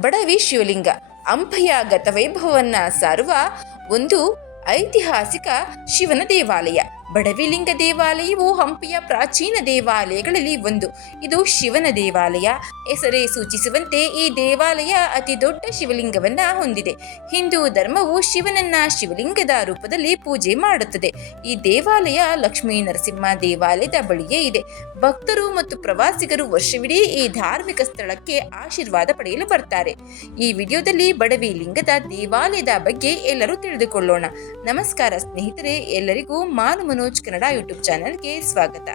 ಬಡವಿ ಶಿವಲಿಂಗ. ಅಂಬೆಯ ಗತವೈಭವವನ್ನ ಸಾರುವ ಒಂದು ಐತಿಹಾಸಿಕ ಶಿವನ ದೇವಾಲಯ. ಬಡವಿಲಿಂಗ ದೇವಾಲಯವು ಹಂಪಿಯ ಪ್ರಾಚೀನ ದೇವಾಲಯಗಳಲ್ಲಿ ಒಂದು. ಇದು ಶಿವನ ದೇವಾಲಯ. ಹೆಸರೇ ಸೂಚಿಸುವಂತೆ ಈ ದೇವಾಲಯ ಅತಿ ದೊಡ್ಡ ಶಿವಲಿಂಗವನ್ನ ಹೊಂದಿದೆ. ಹಿಂದೂ ಧರ್ಮವು ಶಿವನನ್ನ ಶಿವಲಿಂಗದ ರೂಪದಲ್ಲಿ ಪೂಜೆ ಮಾಡುತ್ತದೆ. ಈ ದೇವಾಲಯ ಲಕ್ಷ್ಮೀ ನರಸಿಂಹ ದೇವಾಲಯದ ಬಳಿಯೇ ಇದೆ. ಭಕ್ತರು ಮತ್ತು ಪ್ರವಾಸಿಗರು ವರ್ಷವಿಡೀ ಈ ಧಾರ್ಮಿಕ ಸ್ಥಳಕ್ಕೆ ಆಶೀರ್ವಾದ ಪಡೆಯಲು ಬರ್ತಾರೆ. ಈ ವಿಡಿಯೋದಲ್ಲಿ ಬಡವಿ ಲಿಂಗದ ದೇವಾಲಯದ ಬಗ್ಗೆ ಎಲ್ಲರೂ ತಿಳಿದುಕೊಳ್ಳೋಣ. ನಮಸ್ಕಾರ ಸ್ನೇಹಿತರೆ, ಎಲ್ಲರಿಗೂ ಮಾನು ಮನೋಜ್ ಕನ್ನಡ ಯೂಟ್ಯೂಬ್ ಚಾನೆಲ್ಗೆ ಸ್ವಾಗತ.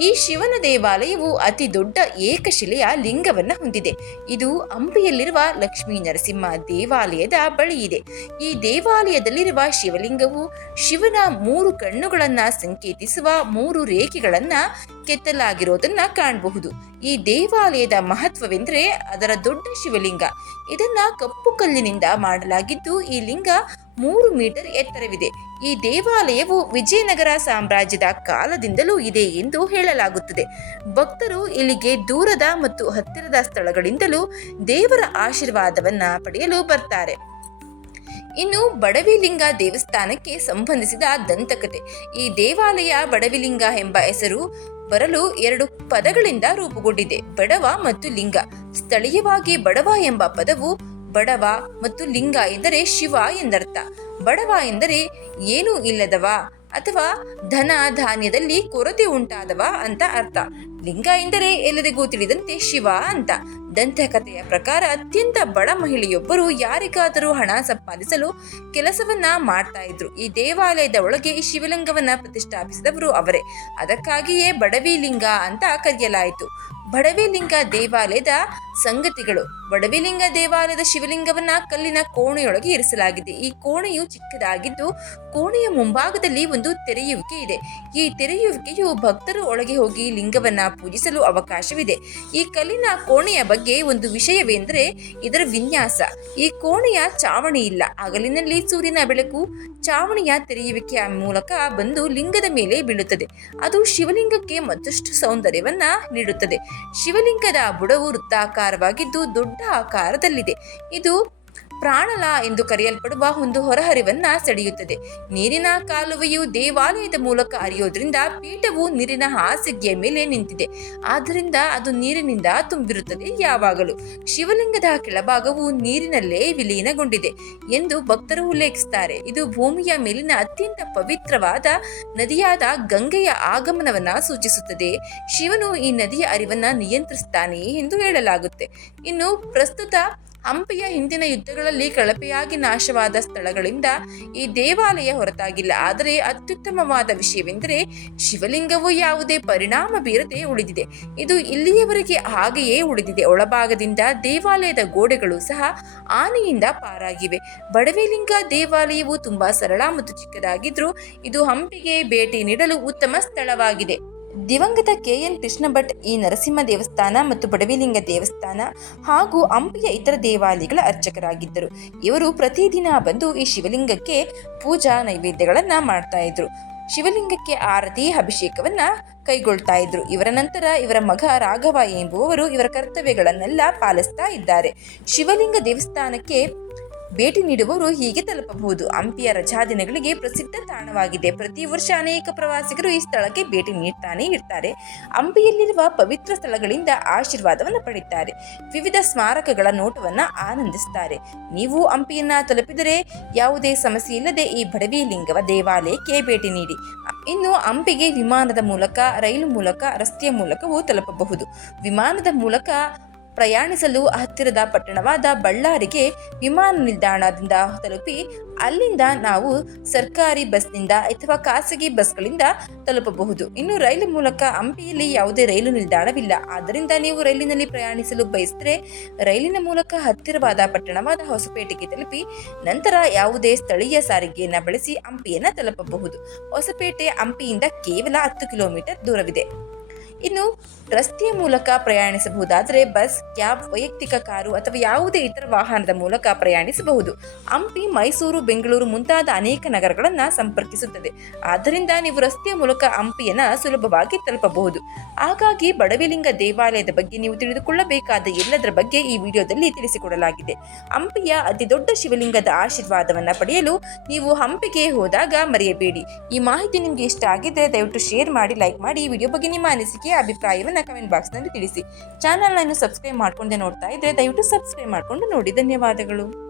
ಈ ಶಿವನ ದೇವಾಲಯವು ಅತಿ ದೊಡ್ಡ ಏಕಶಿಲೆಯ ಲಿಂಗವನ್ನ ಹೊಂದಿದೆ. ಇದು ಅಂಬಿಯಲ್ಲಿರುವ ಲಕ್ಷ್ಮೀ ನರಸಿಂಹ ದೇವಾಲಯದ ಬಳಿ ಇದೆ. ಈ ದೇವಾಲಯದಲ್ಲಿರುವ ಶಿವಲಿಂಗವು ಶಿವನ ಮೂರು ಕಣ್ಣುಗಳನ್ನು ಸಂಕೇತಿಸುವ ಮೂರು ರೇಖೆಗಳನ್ನು ಕೆತ್ತಲಾಗಿರೋದನ್ನ ಕಾಣಬಹುದು. ಈ ದೇವಾಲಯದ ಮಹತ್ವವೆಂದರೆ ಅದರ ದೊಡ್ಡ ಶಿವಲಿಂಗ. ಇದನ್ನ ಕಪ್ಪು ಕಲ್ಲಿನಿಂದ ಮಾಡಲಾಗಿದ್ದು ಈ ಲಿಂಗ ಮೂರು ಮೀಟರ್ ಎತ್ತರವಿದೆ. ಈ ದೇವಾಲಯವು ವಿಜಯನಗರ ಸಾಮ್ರಾಜ್ಯದ ಕಾಲದಿಂದಲೂ ಇದೆ ಎಂದು ಹೇಳಲಾಗುತ್ತದೆ. ಭಕ್ತರು ಇಲ್ಲಿಗೆ ದೂರದ ಮತ್ತು ಹತ್ತಿರದ ಸ್ಥಳಗಳಿಂದಲೂ ದೇವರ ಆಶೀರ್ವಾದವನ್ನ ಪಡೆಯಲು ಬರ್ತಾರೆ. ಇನ್ನು ಬಡವಿಲಿಂಗ ದೇವಸ್ಥಾನಕ್ಕೆ ಸಂಬಂಧಿಸಿದ ದಂತಕತೆ. ಈ ದೇವಾಲಯ ಬಡವಿಲಿಂಗ ಎಂಬ ಹೆಸರು ಬರಲು ಎರಡು ಪದಗಳಿಂದ ರೂಪುಗೊಂಡಿದೆ. ಬಡವ ಮತ್ತು ಲಿಂಗ. ಸ್ಥಳೀಯವಾಗಿ ಬಡವ ಎಂಬ ಪದವು ಬಡವ ಮತ್ತು ಲಿಂಗ ಎಂದರೆ ಶಿವ ಎಂದರ್ಥ. ಬಡವ ಎಂದರೆ ಏನೂ ಇಲ್ಲದವ ಅಥವಾ ಧನ ಧಾನ್ಯದಲ್ಲಿ ಕೊರತೆ ಉಂಟಾದವ ಅಂತ ಅರ್ಥ. ಲಿಂಗ ಎಂದರೆ ಎಲ್ಲರಿಗೂ ತಿಳಿದಂತೆ ಶಿವ ಅಂತ. ದಂತಕಥೆಯ ಪ್ರಕಾರ ಅತ್ಯಂತ ಬಡ ಮಹಿಳೆಯೊಬ್ಬರು ಯಾರಿಗಾದರೂ ಹಣ ಸಂಪಾದಿಸಲು ಕೆಲಸವನ್ನ ಮಾಡ್ತಾ ಇದ್ರು. ಈ ದೇವಾಲಯದ ಒಳಗೆ ಈ ಶಿವಲಿಂಗವನ್ನ ಪ್ರತಿಷ್ಠಾಪಿಸಿದವರು ಅವರೇ. ಅದಕ್ಕಾಗಿಯೇ ಬಡವಿ ಲಿಂಗ ಅಂತ ಕರೆಯಲಾಯಿತು. ಬಡವಿಲಿಂಗ ದೇವಾಲಯದ ಸಂಗತಿಗಳು. ಬಡವಿಲಿಂಗ ದೇವಾಲಯದ ಶಿವಲಿಂಗವನ್ನ ಕಲ್ಲಿನ ಕೋಣೆಯೊಳಗೆ ಇರಿಸಲಾಗಿದೆ. ಈ ಕೋಣೆಯು ಚಿಕ್ಕದಾಗಿದ್ದು, ಕೋಣೆಯ ಮುಂಭಾಗದಲ್ಲಿ ಒಂದು ತೆರೆಯುವಿಕೆ ಇದೆ. ಈ ತೆರೆಯುವಿಕೆಯು ಭಕ್ತರು ಒಳಗೆ ಹೋಗಿ ಲಿಂಗವನ್ನ ಪೂಜಿಸಲು ಅವಕಾಶವಿದೆ. ಈ ಕಲ್ಲಿನ ಕೋಣೆಯ ಬಗ್ಗೆ ಒಂದು ವಿಷಯವೆಂದರೆ ಇದರ ವಿನ್ಯಾಸ. ಈ ಕೋಣೆಯ ಚಾವಣಿ ಇಲ್ಲ. ಹಗಲಿನಲ್ಲಿ ಸೂರ್ಯನ ಬೆಳಕು ಚಾವಣಿಯ ತೆರೆಯುವಿಕೆಯ ಮೂಲಕ ಬಂದು ಲಿಂಗದ ಮೇಲೆ ಬೀಳುತ್ತದೆ. ಅದು ಶಿವಲಿಂಗಕ್ಕೆ ಮತ್ತಷ್ಟು ಸೌಂದರ್ಯವನ್ನ ನೀಡುತ್ತದೆ. ಶಿವಲಿಂಗದ ಬುಡವು ವೃತ್ತಾಕಾರವಾಗಿದ್ದು ದೊಡ್ಡ ಆಕಾರದಲ್ಲಿದೆ. ಇದು ಪ್ರಾಣಲ ಎಂದು ಕರೆಯಲ್ಪಡುವ ಒಂದು ಹೊರಹರಿವನ್ನ ಸೆಳೆಯುತ್ತದೆ. ನೀರಿನ ಕಾಲುವೆಯು ದೇವಾಲಯದ ಮೂಲಕ ಹರಿಯೋದ್ರಿಂದ ಪೀಠವು ನೀರಿನ ಹಾಸಿಗೆಯ ಮೇಲೆ ನಿಂತಿದೆ. ಆದ್ದರಿಂದ ಅದು ನೀರಿನಿಂದ ತುಂಬಿರುತ್ತದೆ ಯಾವಾಗಲೂ. ಶಿವಲಿಂಗದ ಕೆಳಭಾಗವು ನೀರಿನಲ್ಲೇ ವಿಲೀನಗೊಂಡಿದೆ ಎಂದು ಭಕ್ತರು ಉಲ್ಲೇಖಿಸುತ್ತಾರೆ. ಇದು ಭೂಮಿಯ ಮೇಲಿನ ಅತ್ಯಂತ ಪವಿತ್ರವಾದ ನದಿಯಾದ ಗಂಗೆಯ ಆಗಮನವನ್ನ ಸೂಚಿಸುತ್ತದೆ. ಶಿವನು ಈ ನದಿಯ ಅರಿವನ್ನ ನಿಯಂತ್ರಿಸುತ್ತಾನೆ ಎಂದು ಹೇಳಲಾಗುತ್ತೆ. ಇನ್ನು ಪ್ರಸ್ತುತ ಹಂಪಿಯ ಹಿಂದಿನ ಯುದ್ಧಗಳಲ್ಲಿ ಕಳಪೆಯಾಗಿ ನಾಶವಾದ ಸ್ಥಳಗಳಿಂದ ಈ ದೇವಾಲಯ ಹೊರತಾಗಿಲ್ಲ. ಆದರೆ ಅತ್ಯುತ್ತಮವಾದ ವಿಷಯವೆಂದರೆ ಶಿವಲಿಂಗವು ಯಾವುದೇ ಪರಿಣಾಮ ಬೀರದೆ ಉಳಿದಿದೆ. ಇದು ಇಲ್ಲಿಯವರೆಗೆ ಹಾಗೆಯೇ ಉಳಿದಿದೆ. ಒಳಭಾಗದಿಂದ ದೇವಾಲಯದ ಗೋಡೆಗಳು ಸಹ ಆನೆಯಿಂದ ಪಾರಾಗಿವೆ. ಬಡವೇಲಿಂಗ ದೇವಾಲಯವು ತುಂಬಾ ಸರಳ ಮತ್ತು ಚಿಕ್ಕದಾಗಿದ್ರು ಇದು ಹಂಪಿಗೆ ಭೇಟಿ ನೀಡಲು ಉತ್ತಮ ಸ್ಥಳವಾಗಿದೆ. ದಿವಂಗತ ಕೆ ಎನ್ ಕೃಷ್ಣ ಭಟ್ ಈ ನರಸಿಂಹ ದೇವಸ್ಥಾನ ಮತ್ತು ಬಡವಿಲಿಂಗ ದೇವಸ್ಥಾನ ಹಾಗೂ ಹಂಪಿಯ ಇತರ ದೇವಾಲಯಗಳ ಅರ್ಚಕರಾಗಿದ್ದರು. ಇವರು ಪ್ರತಿದಿನ ಬಂದು ಈ ಶಿವಲಿಂಗಕ್ಕೆ ಪೂಜಾ ನೈವೇದ್ಯಗಳನ್ನ ಮಾಡ್ತಾ ಇದ್ರು. ಶಿವಲಿಂಗಕ್ಕೆ ಆರತಿ, ಅಭಿಷೇಕವನ್ನ ಕೈಗೊಳ್ತಾ ಇದ್ರು. ಇವರ ನಂತರ ಇವರ ಮಗ ರಾಘವ ಎಂಬುವವರು ಇವರ ಕರ್ತವ್ಯಗಳನ್ನೆಲ್ಲ ಪಾಲಿಸ್ತಾ ಇದ್ದಾರೆ. ಶಿವಲಿಂಗ ದೇವಸ್ಥಾನಕ್ಕೆ ಭೇಟಿ ನೀಡುವವರು ಹೀಗೆ ತಲುಪಬಹುದು. ಹಂಪಿಯ ರಜಾದಿನಗಳಿಗೆ ಪ್ರಸಿದ್ಧ ತಾಣವಾಗಿದೆ. ಪ್ರತಿ ವರ್ಷ ಅನೇಕ ಪ್ರವಾಸಿಗರು ಈ ಸ್ಥಳಕ್ಕೆ ಭೇಟಿ ನೀಡ್ತಾನೆ ಇರ್ತಾರೆ. ಹಂಪಿಯಲ್ಲಿರುವ ಪವಿತ್ರ ಸ್ಥಳಗಳಿಂದ ಆಶೀರ್ವಾದವನ್ನು ಪಡೆಯುತ್ತಾರೆ ವಿವಿಧ ಸ್ಮಾರಕಗಳ ನೋಟವನ್ನು ಆನಂದಿಸುತ್ತಾರೆ ನೀವು ಹಂಪಿಯನ್ನ ತಲುಪಿದರೆ ಯಾವುದೇ ಸಮಸ್ಯೆ ಇಲ್ಲದೆ ಈ ಬಡವಿ ಲಿಂಗವ ದೇವಾಲಯಕ್ಕೆ ಭೇಟಿ ನೀಡಿ. ಇನ್ನು ಹಂಪಿಗೆ ವಿಮಾನದ ಮೂಲಕ, ರೈಲು ಮೂಲಕ, ರಸ್ತೆಯ ಮೂಲಕವೂ ತಲುಪಬಹುದು. ವಿಮಾನದ ಮೂಲಕ ಪ್ರಯಾಣಿಸಲು ಹತ್ತಿರದ ಪಟ್ಟಣವಾದ ಬಳ್ಳಾರಿಗೆ ವಿಮಾನ ನಿಲ್ದಾಣದಿಂದ ತಲುಪಿ ಅಲ್ಲಿಂದ ನಾವು ಸರ್ಕಾರಿ ಬಸ್ನಿಂದ ಅಥವಾ ಖಾಸಗಿ ಬಸ್ಗಳಿಂದ ತಲುಪಬಹುದು. ಇನ್ನು ರೈಲು ಮೂಲಕ ಹಂಪಿಯಲ್ಲಿ ಯಾವುದೇ ರೈಲು ನಿಲ್ದಾಣವಿಲ್ಲ. ಆದ್ದರಿಂದ ನೀವು ರೈಲಿನಲ್ಲಿ ಪ್ರಯಾಣಿಸಲು ಬಯಸಿದರೆ ರೈಲಿನ ಮೂಲಕ ಹತ್ತಿರವಾದ ಪಟ್ಟಣವಾದ ಹೊಸಪೇಟೆಗೆ ತಲುಪಿ ನಂತರ ಯಾವುದೇ ಸ್ಥಳೀಯ ಸಾರಿಗೆಯನ್ನು ಬಳಸಿ ಹಂಪಿಯನ್ನು ತಲುಪಬಹುದು. ಹೊಸಪೇಟೆ ಹಂಪಿಯಿಂದ ಕೇವಲ ಹತ್ತು ಕಿಲೋಮೀಟರ್ ದೂರವಿದೆ. ಇನ್ನು ರಸ್ತೆಯ ಮೂಲಕ ಪ್ರಯಾಣಿಸಬಹುದಾದರೆ ಬಸ್, ಕ್ಯಾಬ್, ವೈಯಕ್ತಿಕ ಕಾರು ಅಥವಾ ಯಾವುದೇ ಇತರ ವಾಹನದ ಮೂಲಕ ಪ್ರಯಾಣಿಸಬಹುದು. ಹಂಪಿ, ಮೈಸೂರು, ಬೆಂಗಳೂರು ಮುಂತಾದ ಅನೇಕ ನಗರಗಳನ್ನು ಸಂಪರ್ಕಿಸುತ್ತದೆ. ಆದ್ದರಿಂದ ನೀವು ರಸ್ತೆಯ ಮೂಲಕ ಹಂಪಿಯನ್ನು ಸುಲಭವಾಗಿ ತಲುಪಬಹುದು. ಹಾಗಾಗಿ ಬಡವಿಲಿಂಗ ದೇವಾಲಯದ ಬಗ್ಗೆ ನೀವು ತಿಳಿದುಕೊಳ್ಳಬೇಕಾದ ಎಲ್ಲದರ ಬಗ್ಗೆ ಈ ವಿಡಿಯೋದಲ್ಲಿ ತಿಳಿಸಿಕೊಡಲಾಗಿದೆ. ಹಂಪಿಯ ಅತಿ ದೊಡ್ಡ ಶಿವಲಿಂಗದ ಆಶೀರ್ವಾದವನ್ನು ಪಡೆಯಲು ನೀವು ಹಂಪಿಗೆ ಹೋದಾಗ ಮರೆಯಬೇಡಿ. ಈ ಮಾಹಿತಿ ನಿಮಗೆ ಇಷ್ಟ ಆಗಿದ್ದರೆ ದಯವಿಟ್ಟು ಶೇರ್ ಮಾಡಿ, ಲೈಕ್ ಮಾಡಿ. ಈ ವಿಡಿಯೋ ಬಗ್ಗೆ ನಿಮ್ಮ ಅನಿಸಿಕೆ ಅಭಿಪ್ರಾಯವನ್ನು ಕಮೆಂಟ್ ಬಾಕ್ಸ್ನಲ್ಲಿ ತಿಳಿಸಿ. ಚಾನಲ್ನ ಸಬ್ಸ್ಕ್ರೈಬ್ ಮಾಡ್ಕೊಂಡೆ ನೋಡ್ತಾ ಇದ್ದರೆ ದಯವಿಟ್ಟು ಸಬ್ಸ್ಕ್ರೈಬ್ ಮಾಡಿಕೊಂಡು ನೋಡಿ. ಧನ್ಯವಾದಗಳು.